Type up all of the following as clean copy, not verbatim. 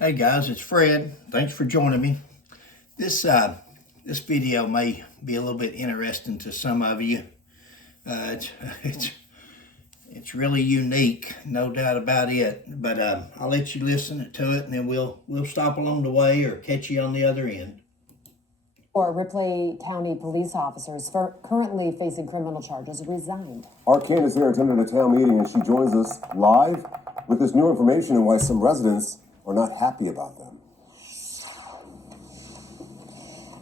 Hey guys, it's Fred. Thanks for joining me. This video may be a little bit interesting to some of you. Uh, it's it's it's really unique, no doubt about it. But I'll let you listen to it, and then we'll stop along the way or catch you on the other end. Or Ripley County police officers currently facing criminal charges resigned. Our Candace there attended a town meeting, and she joins us live with this new information and why some residents are not happy about them.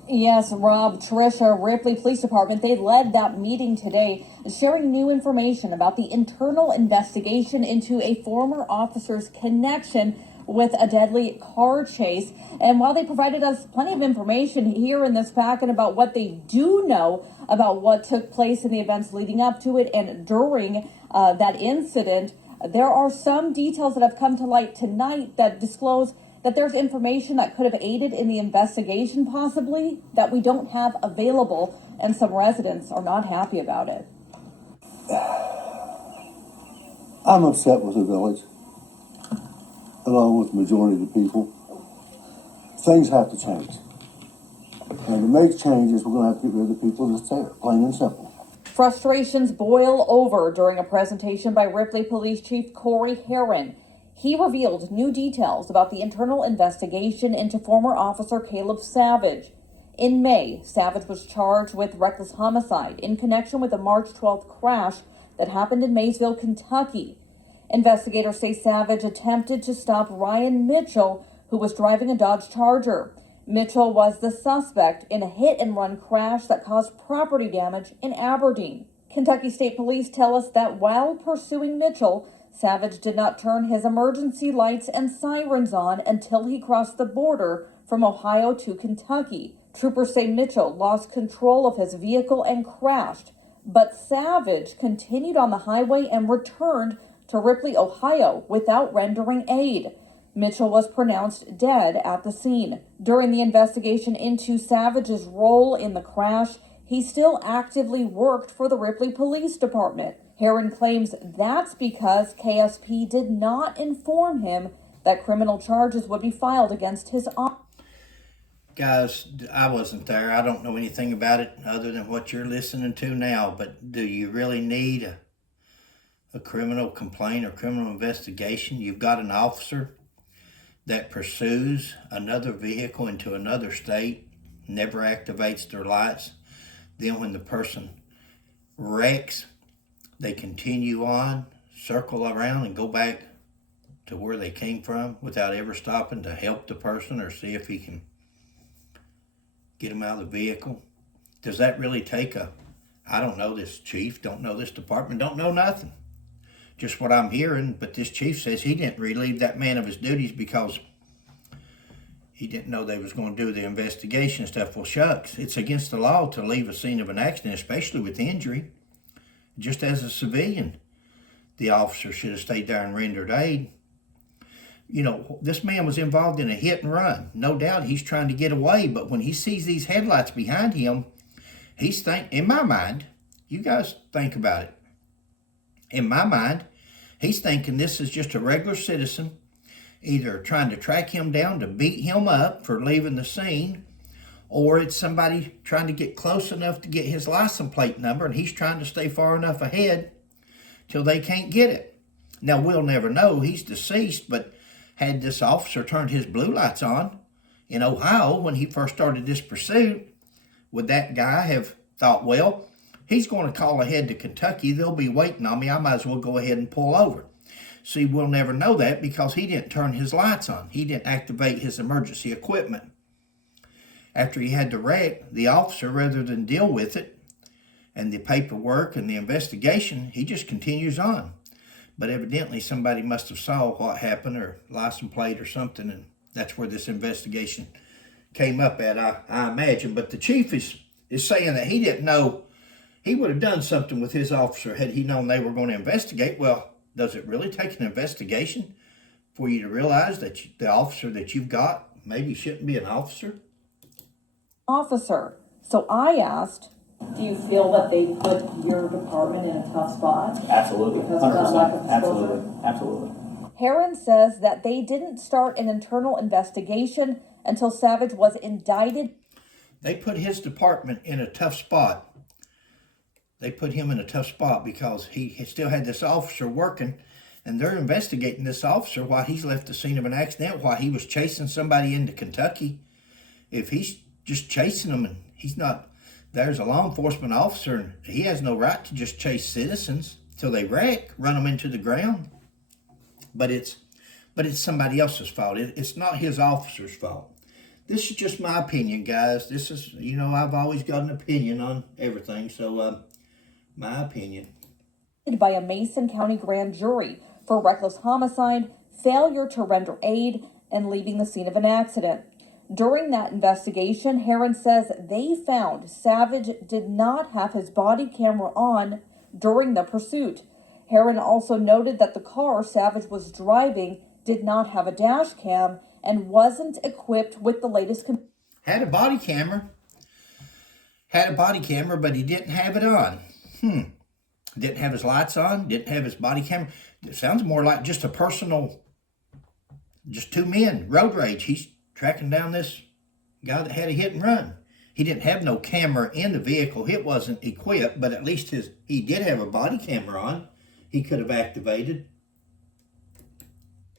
Yes, Rob, Tricia, Ripley Police Department, they led that meeting today, sharing new information about the internal investigation into a former officer's connection with a deadly car chase. And while they provided us plenty of information here in this packet about what they do know about what took place in the events leading up to it and during that incident, there are some details that have come to light tonight that disclose that there's information that could have aided in the investigation, possibly, that we don't have available, and some residents are not happy about it. I'm upset with the village, along with the majority of the people. Things have to change. And to make changes, we're going to have to get rid of the people that's there, plain and simple. Frustrations boil over during a presentation by Ripley Police Chief Corey Herron. He revealed new details about the internal investigation into former officer Caleb Savage. In May, Savage was charged with reckless homicide in connection with a March 12th crash that happened in Maysville, Kentucky. Investigators say Savage attempted to stop Ryan Mitchell, who was driving a Dodge Charger. Mitchell was the suspect in a hit-and-run crash that caused property damage in Aberdeen. Kentucky State Police tell us that while pursuing Mitchell, Savage did not turn his emergency lights and sirens on until he crossed the border from Ohio to Kentucky. Troopers say Mitchell lost control of his vehicle and crashed, but Savage continued on the highway and returned to Ripley, Ohio, without rendering aid. Mitchell was pronounced dead at the scene. During the investigation into Savage's role in the crash, he still actively worked for the Ripley Police Department. Herron claims that's because KSP did not inform him that criminal charges would be filed against his office. Guys, I wasn't there. I don't know anything about it other than what you're listening to now. But do you really need a criminal complaint or criminal investigation? You've got an officer that pursues another vehicle into another state, never activates their lights. Then when the person wrecks, they continue on, circle around, and go back to where they came from without ever stopping to help the person or see if he can get them out of the vehicle. Does that really take I don't know this chief, don't know this department, don't know nothing. Just what I'm hearing, but this chief says he didn't relieve that man of his duties because he didn't know they was going to do the investigation and stuff. Well, shucks, it's against the law to leave a scene of an accident, especially with injury. Just as a civilian, the officer should have stayed there and rendered aid. You know, this man was involved in a hit and run. No doubt he's trying to get away, but when he sees these headlights behind him, he's in my mind, you guys think about it. In my mind, he's thinking this is just a regular citizen, either trying to track him down to beat him up for leaving the scene, or it's somebody trying to get close enough to get his license plate number, and he's trying to stay far enough ahead till they can't get it. Now, we'll never know. He's deceased, but had this officer turned his blue lights on in Ohio when he first started this pursuit, would that guy have thought, well, he's going to call ahead to Kentucky. They'll be waiting on me. I might as well go ahead and pull over. See, we'll never know that because he didn't turn his lights on. He didn't activate his emergency equipment. After he had the wreck, the officer, rather than deal with it and the paperwork and the investigation, he just continues on. But evidently somebody must have saw what happened or license plate or something, and that's where this investigation came up at, I imagine. But the chief is saying that he didn't know. He would have done something with his officer had he known they were going to investigate. Well, does it really take an investigation for you to realize that the officer that you've got maybe shouldn't be an officer? So I asked, do you feel that they put your department in a tough spot? Absolutely, Because of that lack of 100%, disclosure? absolutely. Herron says that they didn't start an internal investigation until Savage was indicted. They put his department in a tough spot. They put him in a tough spot because he still had this officer working, and they're investigating this officer while he's left the scene of an accident, while he was chasing somebody into Kentucky. If he's just chasing them and he's not, there's a law enforcement officer and he has no right to just chase citizens till they wreck, run them into the ground. But it's somebody else's fault. It's not his officer's fault. This is just my opinion, guys. This is, I've always got an opinion on everything, so my opinion. By a Mason County grand jury for reckless homicide, failure to render aid, and leaving the scene of an accident. During that investigation, Herron says they found Savage did not have his body camera on during the pursuit. Herron also noted that the car Savage was driving did not have a dash cam and wasn't equipped with the latest. Had a body camera, but he didn't have it on. Didn't have his lights on, didn't have his body camera. It sounds more like just a personal, just two men, road rage. He's tracking down this guy that had a hit and run. He didn't have no camera in the vehicle. It wasn't equipped, but at least he did have a body camera on. He could have activated.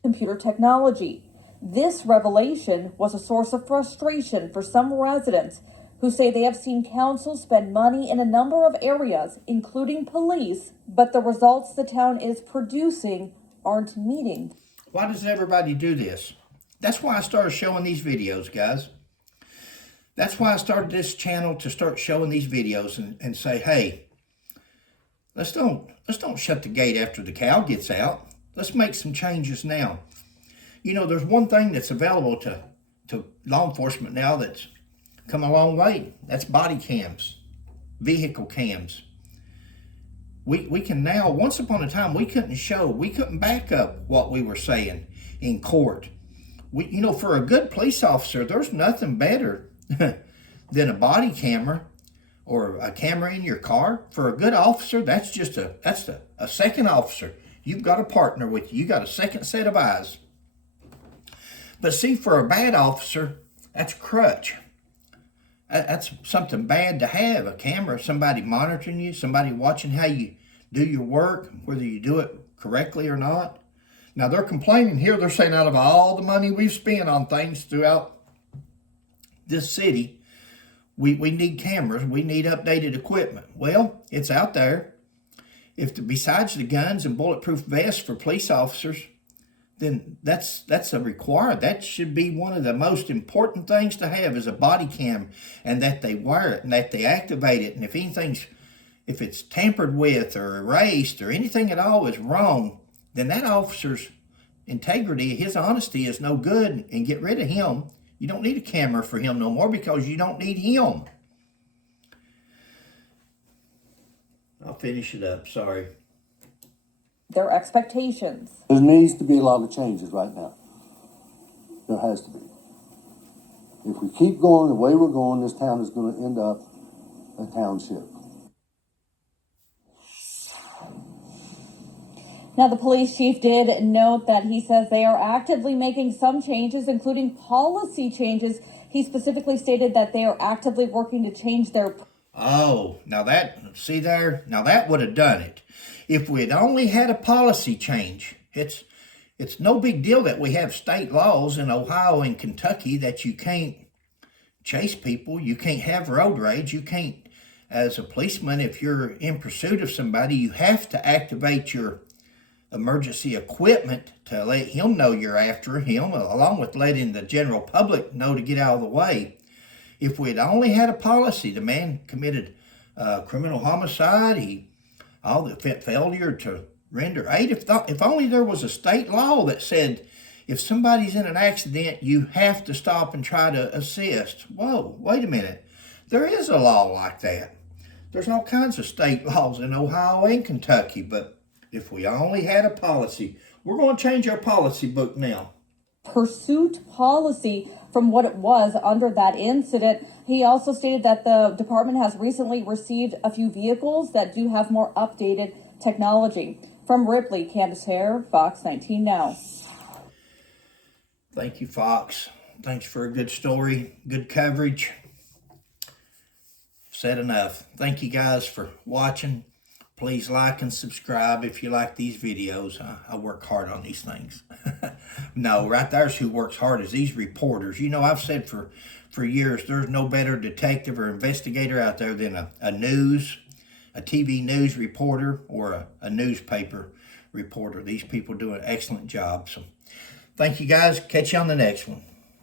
Computer technology. This revelation was a source of frustration for some residents who say they have seen council spend money in a number of areas, including police, but the results the town is producing aren't meeting. Why does everybody do this? That's why I started showing these videos, guys. That's why I started this channel, to start showing these videos and say, hey, let's don't shut the gate after the cow gets out. Let's make some changes now. There's one thing that's available to law enforcement now that's come a long way. That's body cams, vehicle cams. We can now, once upon a time, we couldn't back up what we were saying in court. For a good police officer, there's nothing better than a body camera or a camera in your car. For a good officer, that's a second officer. You've got a partner with you. You got a second set of eyes. But see, for a bad officer, that's a crutch. That's something bad to have, a camera, somebody monitoring you, somebody watching how you do your work, whether you do it correctly or not. Now, they're complaining here. They're saying out of all the money we've spent on things throughout this city, we need cameras. We need updated equipment. Well, it's out there. Besides the guns and bulletproof vests for police officers, then that's a required. That should be one of the most important things to have, is a body cam, and that they wire it and that they activate it. And if it's tampered with or erased or anything at all is wrong, then that officer's integrity, his honesty is no good, and get rid of him. You don't need a camera for him no more, because you don't need him. I'll finish it up, sorry. Their expectations. There needs to be a lot of changes right now. There has to be. If we keep going the way we're going, this town is going to end up a township. Now, the police chief did note that he says they are actively making some changes, including policy changes. He specifically stated that they are actively working to change their... Oh, now that would have done it. If we had only had a policy change. It's no big deal that we have state laws in Ohio and Kentucky that you can't chase people. You can't have road rage. You can't, as a policeman, if you're in pursuit of somebody, you have to activate your emergency equipment to let him know you're after him, along with letting the general public know to get out of the way. If we had only had a policy, the man committed criminal homicide, all the failure to render aid. If only there was a state law that said, if somebody's in an accident, you have to stop and try to assist. Whoa, wait a minute. There is a law like that. There's all kinds of state laws in Ohio and Kentucky, but if we only had a policy, we're going to change our policy book now. Pursuit policy from what it was under that incident. He also stated that the department has recently received a few vehicles that do have more updated technology. From Ripley, Candace Hare, Fox 19 Now. Thank you, Fox. Thanks for a good story, good coverage. Said enough. Thank you guys for watching. Please like and subscribe if you like these videos. I work hard on these things. No, right there's who works hard is these reporters. You know, I've said for years, there's no better detective or investigator out there than a TV news reporter or a newspaper reporter. These people do an excellent job. So thank you guys. Catch you on the next one.